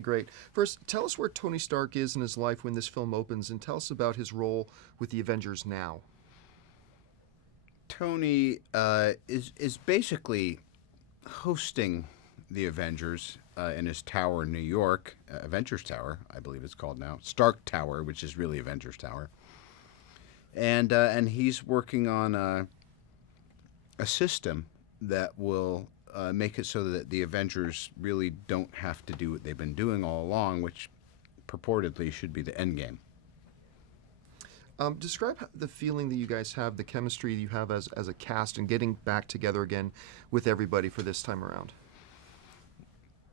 Great. First, tell us where Tony Stark is in his life when this film opens, and tell us about his role with the Avengers now. Tony is basically hosting the Avengers in his tower in New York, Avengers Tower, I believe it's called now, Stark Tower, which is really Avengers Tower, and he's working on a system that will make it so that the Avengers really don't have to do what they've been doing all along, which purportedly should be the end game. Describe the feeling that you guys have, the chemistry you have as a cast, and getting back together again with everybody for this time around.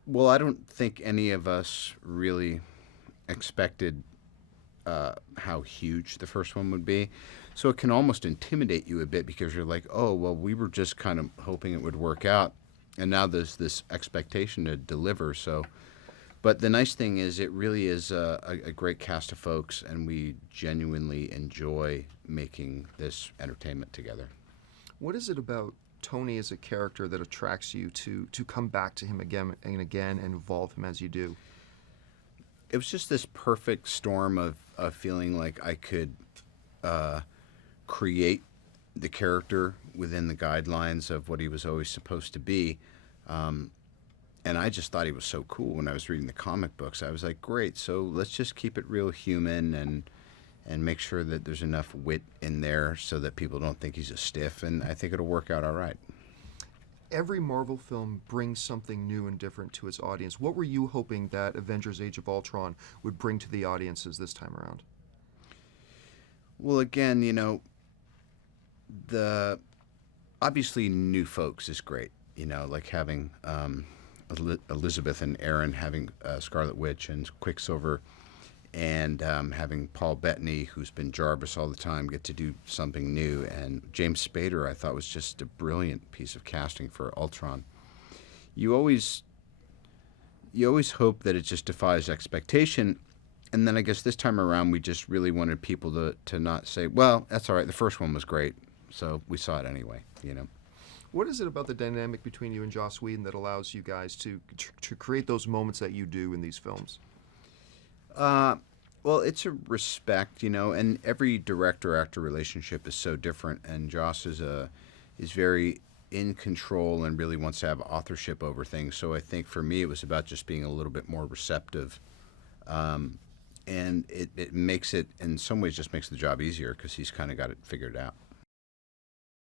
Well, I don't think any of us really expected how huge the first one would be. So it can almost intimidate you a bit because you're like, oh, well, we were just kind of hoping it would work out. And now there's this expectation to deliver. But the nice thing is it really is a great cast of folks, and we genuinely enjoy making this entertainment together. What is it about Tony as a character that attracts you to come back to him again and again and involve him as you do? It was just this perfect storm of feeling like I could create the character within the guidelines of what he was always supposed to be. And I just thought he was so cool when I was reading the comic books. I was like, great, so let's just keep it real human and make sure that there's enough wit in there so that people don't think he's a stiff, and I think it'll work out all right. Every Marvel film brings something new and different to its audience. What were you hoping that Avengers Age of Ultron would bring to the audiences this time around? Well, again, the obviously new folks is great, like having Elizabeth and Aaron having Scarlet Witch and Quicksilver, and having Paul Bettany, who's been Jarvis all the time, get to do something new. And James Spader, I thought, was just a brilliant piece of casting for Ultron. You always hope that it just defies expectation, and then I guess this time around we just really wanted people to not say, well, that's all right, the first one was great, so we saw it anyway, What is it about the dynamic between you and Joss Whedon that allows you guys to create those moments that you do in these films? Well, it's a respect, and every director-actor relationship is so different, and Joss is very in control and really wants to have authorship over things. So I think for me it was about just being a little bit more receptive, and it makes it, in some ways, just makes the job easier because he's kind of got it figured out.